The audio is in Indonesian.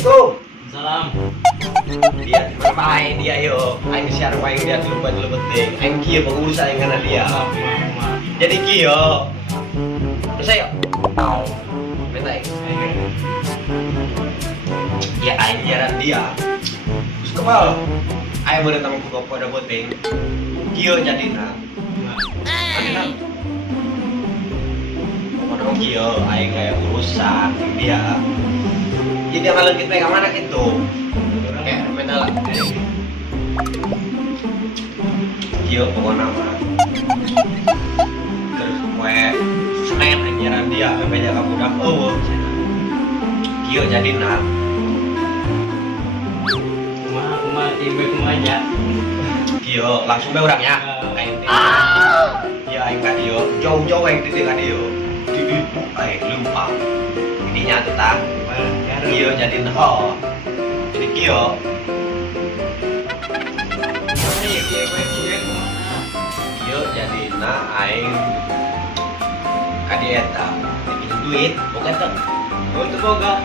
Assalamualaikum. Salam. Dia berbahaya dia yo. Aing share wae dia dulu penting. Aing kieu pengurus aing karena dia. Jadi kieu. Terus ayo. Minta aing. Ya aing jaran dia. Terus kebal. Aing mau datang ke pada boteng. Kieu jadina. Jadina. Pokoknya kieu aing kayak urusan dia. Jadi kalau kita ke mana gitu? Kayak mental lah. Kieu pokoknya mah. Terus gue Senin anjaran dia banyak kamu udah kieu jadina. Ibu aja. Kieu langsung be orangnya. Kayak ya aing ka dieu, jauh-jauh aing titik ka dieu. Di aing lumpang. Intinya tuh tah. Kieu jadi ho. Jadi kieu. Kieu jadi aing ka dieta. Bikin duit, bukan tuh. Oh itu boga.